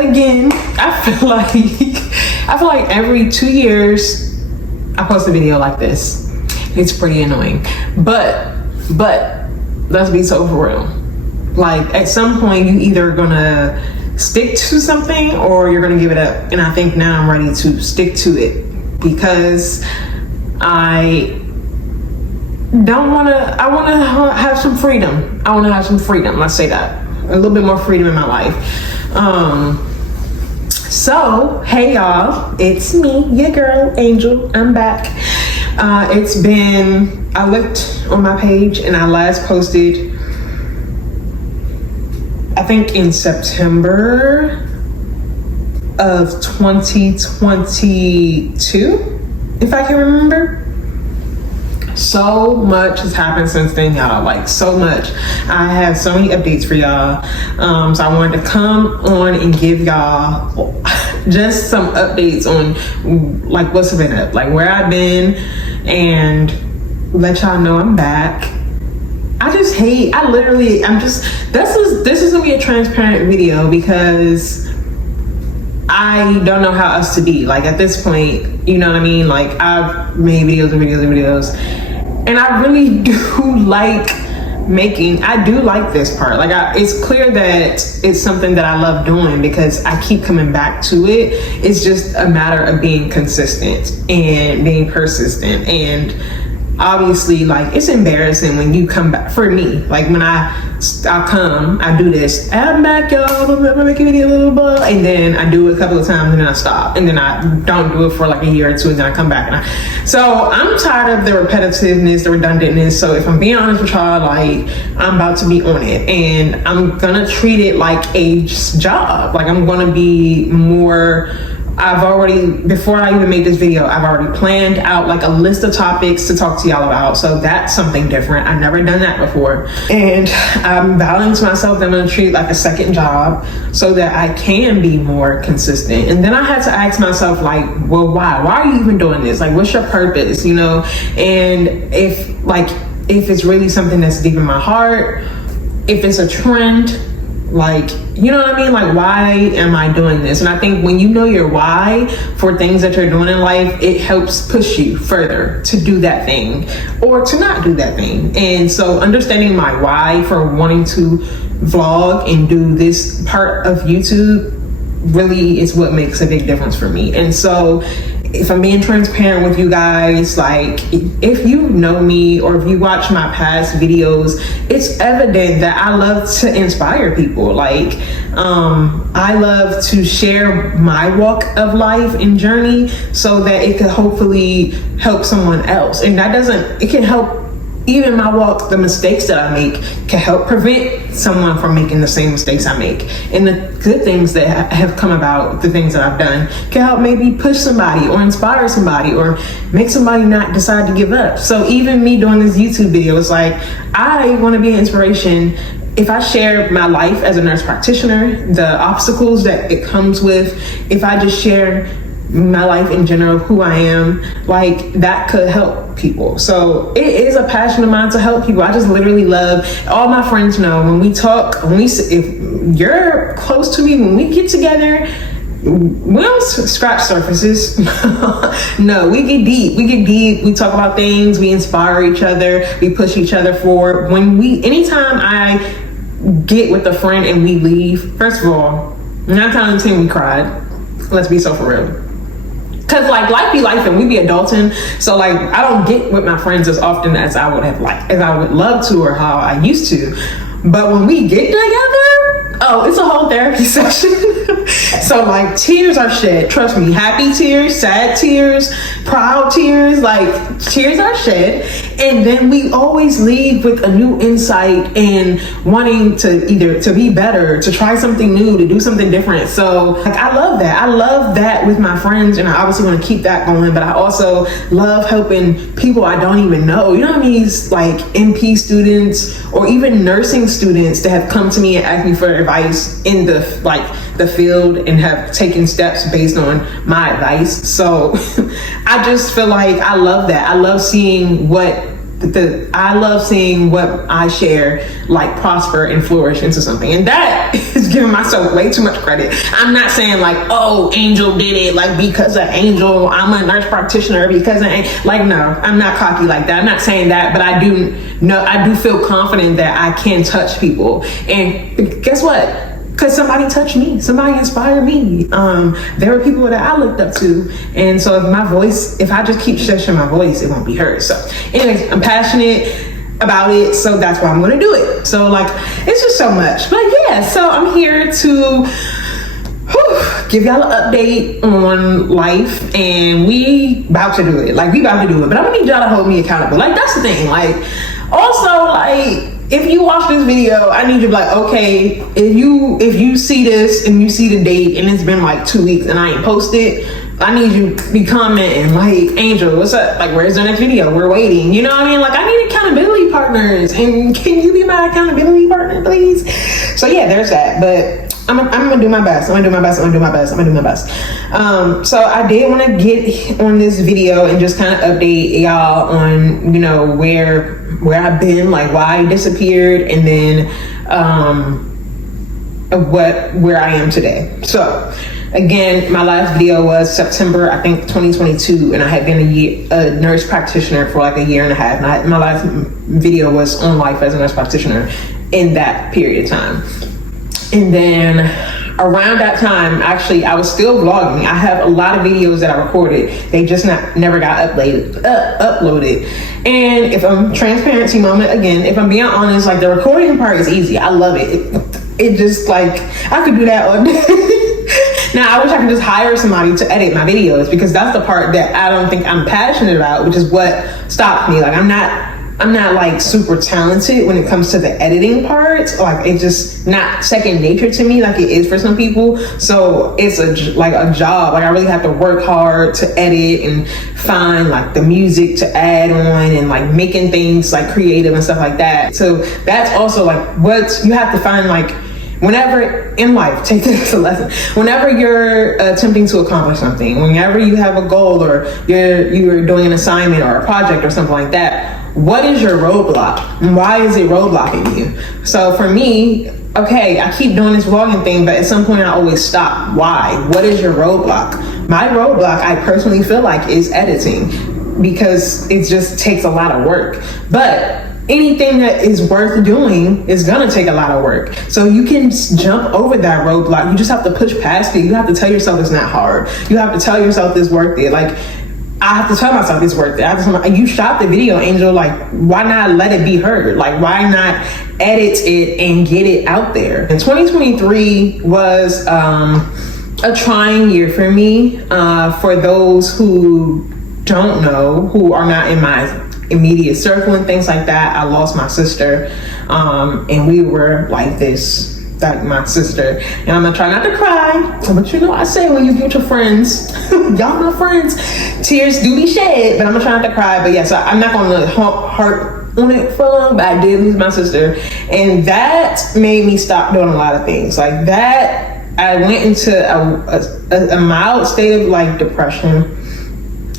again, I feel like every 2 years I post a video like this. It's pretty annoying, but let's be so for real. Like, at some point, you either gonna stick to something or you're gonna give it up. And I think now I'm ready to stick to it, because I wanna have some freedom. I wanna have some freedom, let's say that. A little bit more freedom in my life. So, hey y'all, it's me, your girl, Angel. I'm back. I looked on my page and I last posted, I think in September of 2022, if I can remember. So much has happened since then, y'all. Like, so much. I have so many updates for y'all. So I wanted to come on and give y'all just some updates on like what's been up, like where I've been, and let y'all know I'm back. This is gonna be a transparent video, because I don't know how else to be. Like, at this point, you know what I mean? Like, I've made videos, and I really do like this part. Like, it's clear that it's something that I love doing, because I keep coming back to it. It's just a matter of being consistent and being persistent. And obviously, like, it's embarrassing when you come back. For me, like, when I do this, I'm back, y'all, I'm gonna make a video, blah, blah, blah, and then I do it a couple of times and then I stop, and then I don't do it for like a year or two, and then I come back. So I'm tired of the repetitiveness, the redundantness. So if I'm being honest with y'all, like, I'm about to be on it, and I'm gonna treat it like a job. Like, I'm gonna be more, before I even made this video, I've already planned out like a list of topics to talk to y'all about. So that's something different. I've never done that before. And I'm vowing to myself that I'm gonna treat it like a second job, so that I can be more consistent. And then I had to ask myself, like, well, why are you even doing this? Like, what's your purpose, you know? And if it's really something that's deep in my heart, if it's a trend, like, you know what I mean? Like, why am I doing this? And I think when you know your why for things that you're doing in life, it helps push you further to do that thing or to not do that thing. And so understanding my why for wanting to vlog and do this part of YouTube really is what makes a big difference for me. And so, if I'm being transparent with you guys, like, if you know me or if you watch my past videos, it's evident that I love to inspire people. Like, I love to share my walk of life and journey, so that it could hopefully help someone else. And it can help. Even my walk, the mistakes that I make can help prevent someone from making the same mistakes I make. And the good things that have come about, the things that I've done, can help maybe push somebody or inspire somebody or make somebody not decide to give up. So even me doing this YouTube video, it's like, I want to be an inspiration. If I share my life as a nurse practitioner, the obstacles that it comes with, if I just share my life in general, who I am, like, that could help people. So it is a passion of mine to help people. I just literally love, all my friends know, when we talk, if you're close to me, when we get together, we don't scratch surfaces. No, we get deep. We talk about things, we inspire each other, we push each other forward. Anytime I get with a friend and we leave, first of all, 9 times out of 10 we cried. Let's be so for real. Cause like, life be life and we be adulting. So like, I don't get with my friends as often as I would love to, or how I used to. But when we get together, oh, it's a whole therapy session. So like, tears are shed. Trust me, happy tears, sad tears, proud tears, like, tears are shed. And then we always leave with a new insight and wanting to either to be better, to try something new, to do something different. So like, I love that. I love that with my friends, and I obviously want to keep that going. But I also love helping people I don't even know. You know what I mean? Like NP students or even nursing students that have come to me and asked me for advice in the field and have taken steps based on my advice. So I just feel like I love that. I love seeing what I share, like, prosper and flourish into something. And that is just giving myself way too much credit. I'm not saying like, oh, Angel did it like because of Angel, I'm a nurse practitioner because of like, no, I'm not cocky like that. I'm not saying that, but I do feel confident that I can touch people. And guess what? Because somebody touched me, somebody inspired me. There were people that I looked up to. And so if I just keep shushing my voice, it won't be heard. So anyways, I'm passionate about it, so that's why I'm gonna do it. So like, it's just so much. But yeah, so I'm here to give y'all an update on life, and we about to do it. Like, we about to do it, but I'm gonna need y'all to hold me accountable. Like, that's the thing. Like, also, like, if you watch this video, I need you to be like, okay, if you see this and you see the date and it's been like 2 weeks and I ain't posted, I need you to be commenting like, Angel, what's up? Like, where's the next video? We're waiting. You know what I mean? Like, I need accountability partners, and can you be my accountability partner, please? So yeah, there's that. But I'm gonna do my best. I'm gonna do my best. So I did want to get on this video and just kind of update y'all on, you know, where I've been, like why I disappeared, and then where I am today. So again, my last video was September, I think 2022, and I had been a nurse practitioner for like a year and a half. And my last video was on life as a nurse practitioner in that period of time. And then around that time, actually, I was still vlogging. I have a lot of videos that I recorded. They just never got uploaded. And if I'm transparency moment again, if I'm being honest, like the recording part is easy. I love it. It just like, I could do that all day. Now, I wish I could just hire somebody to edit my videos, because that's the part that I don't think I'm passionate about, which is what stopped me. Like, I'm not like super talented when it comes to the editing part. Like, it's just not second nature to me like it is for some people. So it's a job. Like, I really have to work hard to edit and find like the music to add on, and like making things like creative and stuff like that. So that's also like what you have to find. Like, whenever in life, take this as a lesson, whenever you're attempting to accomplish something, whenever you have a goal, or you're doing an assignment or a project or something like that, what is your roadblock? And why is it roadblocking you? So for me, okay, I keep doing this vlogging thing, but at some point I always stop. Why? What is your roadblock? My roadblock, I personally feel like, is editing, because it just takes a lot of work. But anything that is worth doing is gonna take a lot of work. So you can jump over that roadblock. You just have to push past it. You have to tell yourself it's not hard. You have to tell yourself it's worth it. Like, I have to tell myself it's worth it. You shot the video, Angel. Like, why not let it be heard? Like, why not edit it and get it out there? And 2023 was a trying year for me. For those who don't know, who are not in my immediate circle and things like that, I lost my sister, and we were like this. Like, my sister, and I'm gonna try not to cry, but you know, I say when you get your friends, y'all my friends, tears do be shed, but I'm gonna try not to cry. But yeah, so I'm not gonna harp on it for long, but I did lose my sister, and that made me stop doing a lot of things. Like that, I went into a mild state of like depression,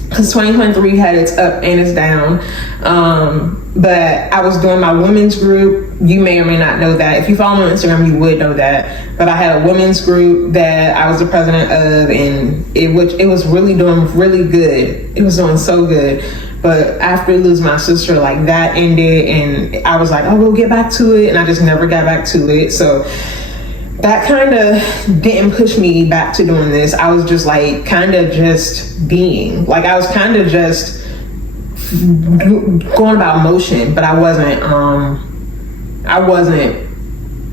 because 2023 had its up and its down. But I was doing my women's group. You may or may not know that. If you follow me on Instagram, you would know that. But I had a women's group that I was the president of, and it was really doing really good. It was doing so good. But after losing my sister, like that ended, and I was like, oh, we'll get back to it. And I just never got back to it. So that kind of didn't push me back to doing this. I was just like kind of just being. Like, I was kind of just going about motion, but I wasn't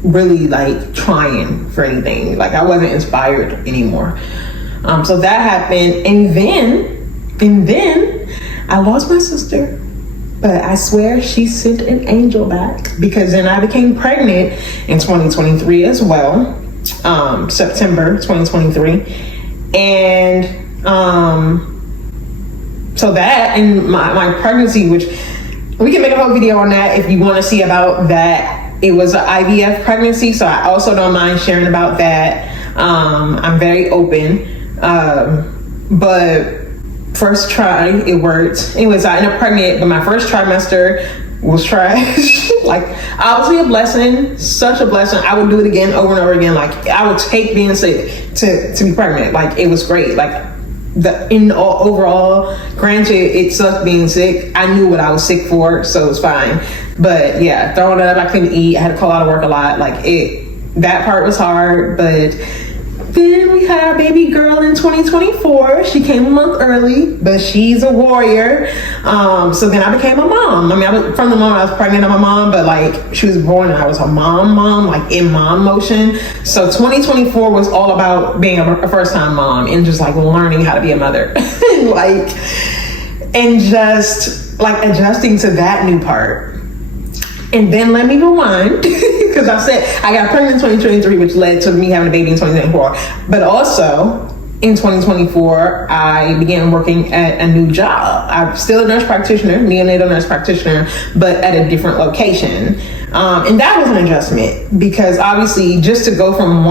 really like trying for anything. Like, I wasn't inspired anymore. So that happened, and then I lost my sister. But I swear she sent an angel back, because then I became pregnant in 2023 as well, September 2023. And so that, and my pregnancy, which we can make a whole video on that if you want to see about that. It was an IVF pregnancy, so I also don't mind sharing about that. I'm very open, but first try, it worked. Anyways, I ended up pregnant, but my first trimester was trash. Like, obviously a blessing, such a blessing. I would do it again, over and over again. Like, I would take being sick to be pregnant. Like, it was great. Like, overall, granted, it sucked being sick. I knew what I was sick for, so it was fine. But yeah, throwing up, I couldn't eat. I had to call out of work a lot. Like, that part was hard, but then we had our baby girl in 2024. She came a month early, but she's a warrior. So then I became a mom. I mean, from the moment I was pregnant, I'm a mom, but like, she was born and I was a mom, like in mom motion. So 2024 was all about being a first-time mom and just like learning how to be a mother. and just like adjusting to that new part. And then let me rewind, because I said I got pregnant in 2023, which led to me having a baby in 2024. But also in 2024, I began working at a new job. I'm still a nurse practitioner, neonatal nurse practitioner, but at a different location. And that was an adjustment, because obviously just to go from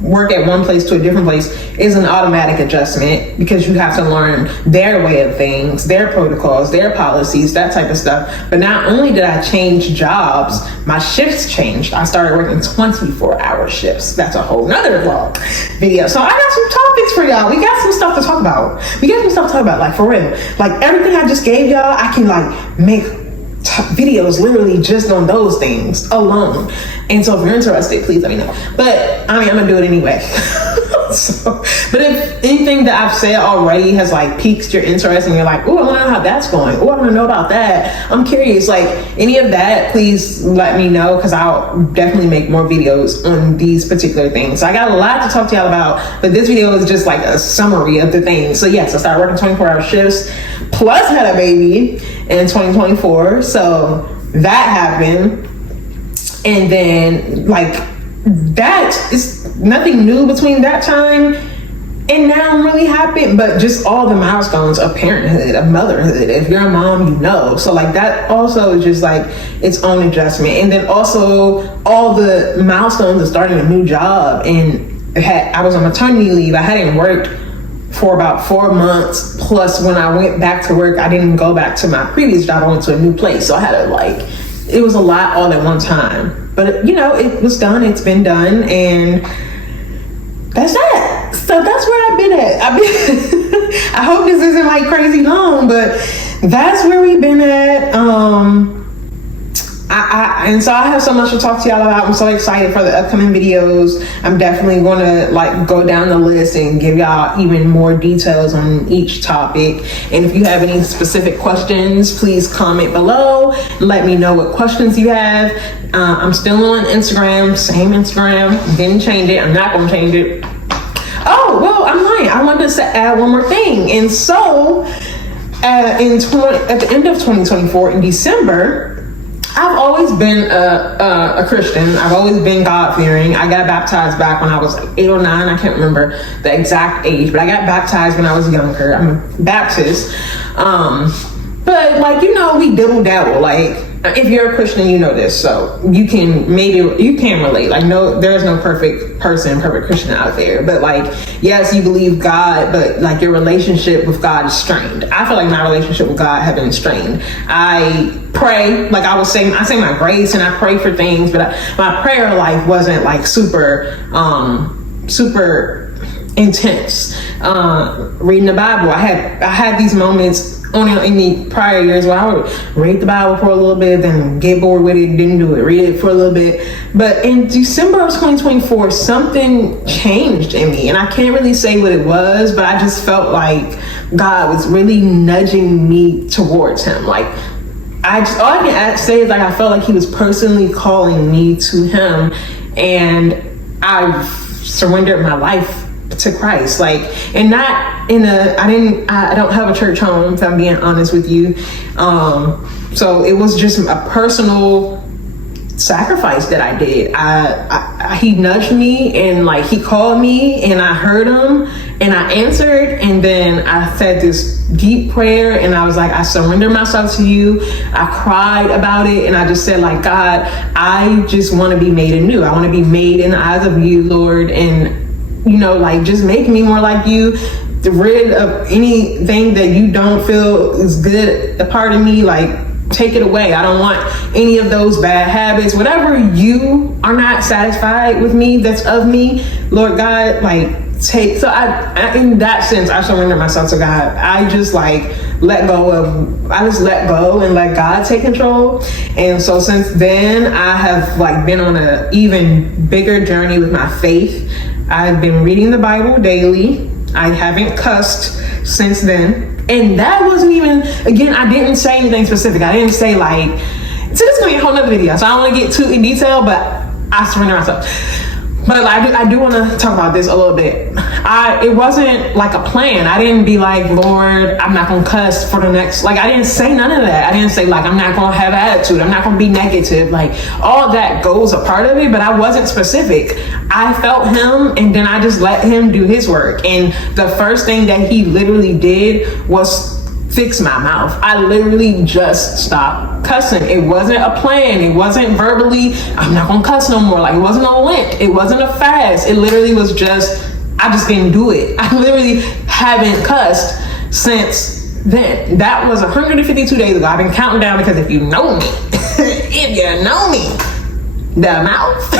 work at one place to a different place is an automatic adjustment, because you have to learn their way of things, their protocols, their policies, that type of stuff. But not only did I change jobs, my shifts changed. I started working 24-hour shifts. That's a whole nother vlog video. So I got some topics for y'all. We got some stuff to talk about. Like, for real. Like, everything I just gave y'all, I can like make videos literally just on those things alone. And so if you're interested, please let me know. But I mean, I'm gonna do it anyway. But if anything that I've said already has like piqued your interest and you're like, oh, I want to know how that's going, oh, I want to know about that, I'm curious, like any of that, please let me know, because I'll definitely make more videos on these particular things. So I got a lot to talk to y'all about, but this video is just like a summary of the things. So yes, I started working 24-hour shifts, plus had a baby in 2024. So that happened. And then like, that is nothing new between that time and now. I'm really happy, but just all the milestones of parenthood, of motherhood. If you're a mom, you know. So like, that also is just like its own adjustment. And then also all the milestones of starting a new job. And I was on maternity leave. I hadn't worked for about 4 months. Plus, when I went back to work, I didn't go back to my previous job. I went to a new place. So I had to like, it was a lot all at one time. But you know, it was done, it's been done, and that's that. So that's where I've been at. I hope this isn't like crazy long, but that's where we've been at. And so I have so much to talk to y'all about. I'm so excited for the upcoming videos. I'm definitely going to like go down the list and give y'all even more details on each topic. And if you have any specific questions, please comment below. Let me know what questions you have. I'm still on Instagram, same Instagram. Didn't change it. I'm not going to change it. Oh, well, I'm lying. I wanted to add one more thing. And so at the end of 2024, in December, I've always been a Christian. I've always been God-fearing. I got baptized back when I was like 8 or 9. I can't remember the exact age, but I got baptized when I was younger. I'm a Baptist. But like, you know, we dibble dabble. Like, if you're a Christian, you know this, so you can relate. Like, no, there's no perfect person, perfect Christian out there. But like, yes, you believe God, but like your relationship with God is strained. I feel like my relationship with God has been strained. I pray, like I say my grace and I pray for things, but my prayer life wasn't like super intense. Reading the Bible, I had these moments in the prior years where I would read the Bible for a little bit, then get bored with it, didn't do it, read it for a little bit. But in December of 2024, something changed in me, and I can't really say what it was, but I just felt like God was really nudging me towards him. Like, all I can say is like, I felt like he was personally calling me to him, and I've surrendered my life to Christ. Like, and not in I don't have a church home, if I'm being honest with you. So it was just a personal sacrifice that I did. He nudged me and like he called me and I heard him and I answered, and then I said this deep prayer and I was like, I surrender myself to you. I cried about it and I just said like, God, I just want to be made anew. I want to be made in the eyes of you, Lord, and you know, like just make me more like you, rid of anything that you don't feel is good a part of me. Like, take it away. I don't want any of those bad habits. Whatever you are not satisfied with me, that's of me, Lord God, like take. So I in that sense, I surrender myself to God. I just like let go and let God take control. And so since then, I have like been on an even bigger journey with my faith. I've been reading the Bible daily. I haven't cussed since then. And that wasn't even, again, I didn't say anything specific. I didn't say like, so this is gonna be a whole nother video, so I don't wanna get too in detail, but I surrender myself. But I do want to talk about this a little bit. It wasn't like a plan. I didn't be like, Lord, I'm not gonna cuss for the next, like I didn't say none of that. I didn't say like, I'm not gonna have attitude. I'm not gonna be negative. Like all that goes a part of it, but I wasn't specific. I felt him and then I just let him do his work. And the first thing that he literally did was fix my mouth. I literally just stopped cussing. It wasn't a plan. It wasn't verbally, I'm not gonna cuss no more. Like it wasn't a Lent. It wasn't a fast. It literally was just, I just didn't do it. I literally haven't cussed since then. That was 152 days ago. I've been counting down because if you know me, the mouth,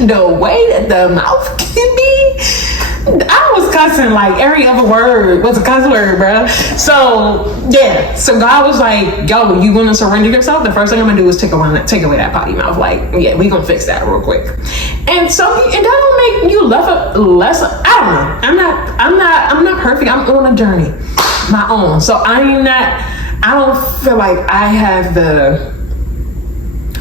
the way that the mouth can be, I was cussing like every other word was a cuss word, bro. So yeah, so God was like, yo, you gonna surrender yourself? The first thing I'm gonna do is take away that potty mouth. Like, yeah, we gonna fix that real quick. And so, and that don't make you less, I don't know. I'm not perfect. I'm on a journey, my own. So I don't feel like I have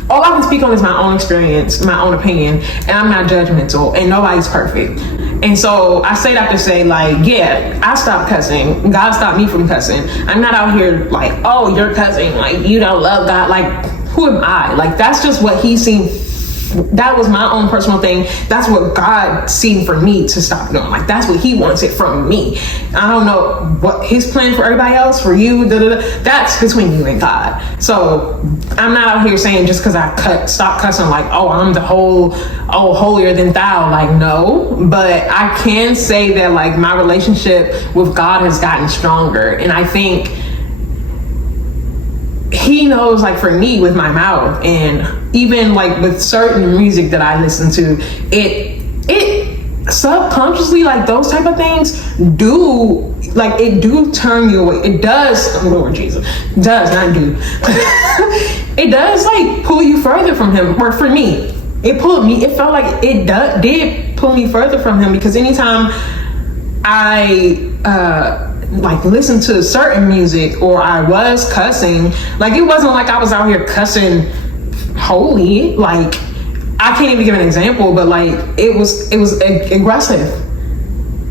all I can speak on is my own experience, my own opinion, and I'm not judgmental, and nobody's perfect. And so I say that to say, like, yeah, I stopped cussing. God stopped me from cussing. I'm not out here like, oh, you're cussing, like, you don't love God. Like, who am I? Like, that's just what he seen. That was my own personal thing. That's what God seen for me to stop doing. Like, that's what he wants it from me. I don't know what his plan for everybody else, for you, that's between you and God. So I'm not out here saying just because I stop cussing like, oh, I'm holier than thou. Like, no, but I can say that like my relationship with God has gotten stronger. And I think he knows, like for me with my mouth, and even like with certain music that I listen to, it subconsciously, like those type of things do turn you away. It does, Lord Jesus, does not do. It does like pull you further from him. Or for me, it felt like it did pull me further from him, because anytime I like listen to certain music or I was cussing, like it wasn't like I was out here cussing holy. Like I can't even give an example, but like it was aggressive.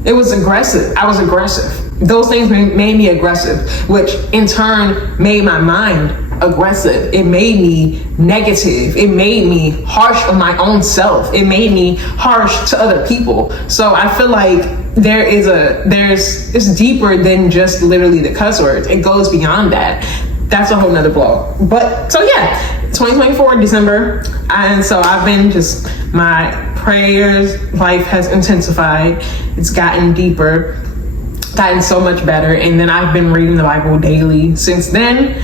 It was aggressive. I was aggressive. Those things made me aggressive, which in turn made my mind aggressive. It made me negative. It made me harsh on my own self. It made me harsh to other people. So I feel like it's deeper than just literally the cuss words. It goes beyond that. That's a whole nother vlog. But so yeah, 2024 December, and so I've been just, my prayers life has intensified. It's gotten deeper, gotten so much better. And then I've been reading the Bible daily since then,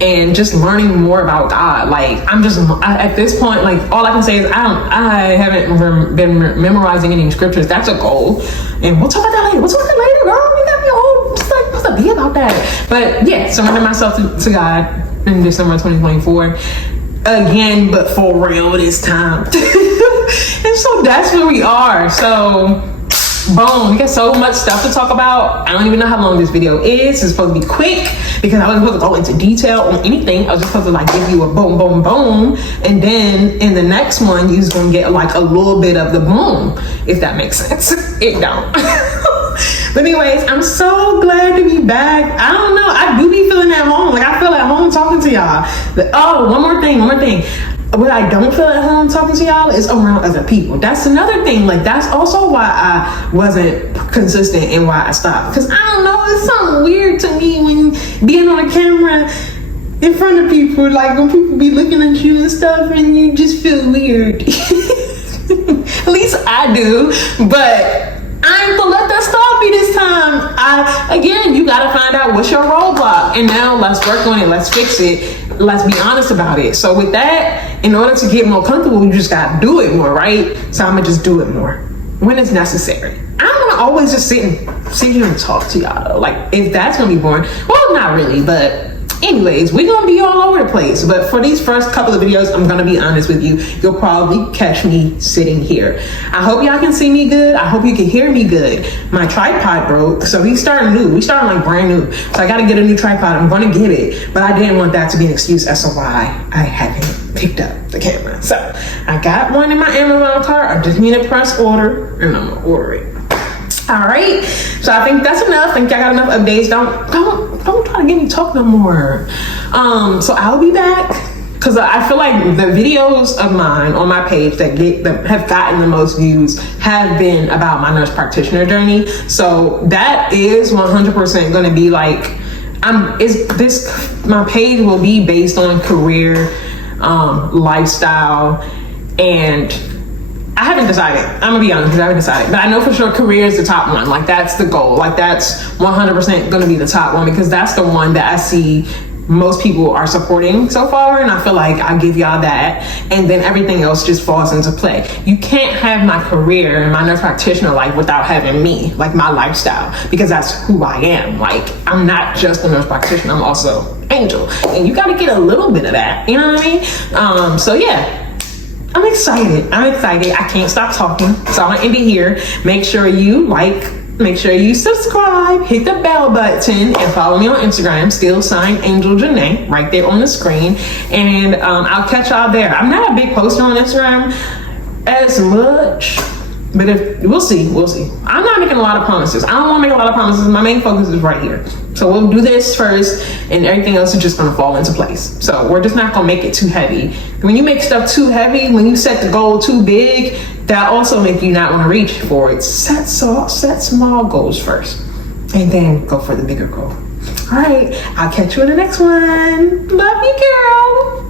and just learning more about God. Like at this point, like all I can say is I haven't been memorizing any scriptures. That's a goal, and we'll talk about that later. Girl, we got me all just like supposed to be about that. But yeah, surrender myself to God in December 2024 again, but for real this time. And so that's where we are. So boom, we got so much stuff to talk about. I don't even know how long this video is. It's supposed to be quick because I wasn't supposed to go into detail on anything. I was just supposed to like give you a boom, boom, boom. And then in the next one, you're just gonna get like a little bit of the boom, if that makes sense. It don't. But anyways, I'm so glad to be back. I don't know, I do be feeling at home. Like I feel at home talking to y'all. But, oh, one more thing. What I don't feel at home talking to y'all is around other people. That's another thing. Like that's also why I wasn't consistent and why I stopped. Because I don't know, it's something weird to me when being on a camera in front of people, like when people be looking at you and stuff and you just feel weird. At least I do. But I ain't gonna let that stop tell me this time. Again, you gotta find out what's your roadblock, and now let's work on it. Let's fix it. Let's be honest about it. So with that, in order to get more comfortable, you just gotta do it more, right? So I'm gonna just do it more when it's necessary. I'm gonna always just sit here and talk to y'all. Like, if that's gonna be boring, well, not really, but anyways, we're gonna be all over the place. But for these first couple of videos, I'm gonna be honest with you, you'll probably catch me sitting here. I hope y'all can see me good. I hope you can hear me good. My tripod broke, so we starting new. We starting like brand new. So I gotta get a new tripod. I'm gonna get it, but I didn't want that to be an excuse as to why I haven't picked up the camera. So I got one in my Amazon cart. I just need to press order, and I'm gonna order it. All right, so I think that's enough. I think y'all got enough updates. Don't try to get me talk no more. So I'll be back, because I feel like the videos of mine on my page that have gotten the most views have been about my nurse practitioner journey. So that is 100% going to be like, my page will be based on career, lifestyle, and I haven't decided. I'm gonna be honest, I haven't decided. But I know for sure career is the top one. Like, that's the goal. Like, that's 100% gonna be the top one, because that's the one that I see most people are supporting so far. And I feel like I give y'all that, and then everything else just falls into play. You can't have my career and my nurse practitioner life without having me, like my lifestyle, because that's who I am. Like, I'm not just a nurse practitioner, I'm also Angel. And you gotta get a little bit of that, you know what I mean? So yeah. I'm excited. I can't stop talking. So I'm gonna end it here. Make sure you make sure you subscribe, hit the bell button, and follow me on Instagram, #Angel Janae, right there on the screen. And I'll catch y'all there. I'm not a big poster on Instagram as much, but we'll see. I'm not making a lot of promises. I don't want to make a lot of promises. My main focus is right here. So we'll do this first, and everything else is just gonna fall into place. So we're just not gonna make it too heavy. When you make stuff too heavy, when you set the goal too big, that also make you not want to reach for it. Set small goals first, and then go for the bigger goal. All right, I'll catch you in the next one. Love you, girl.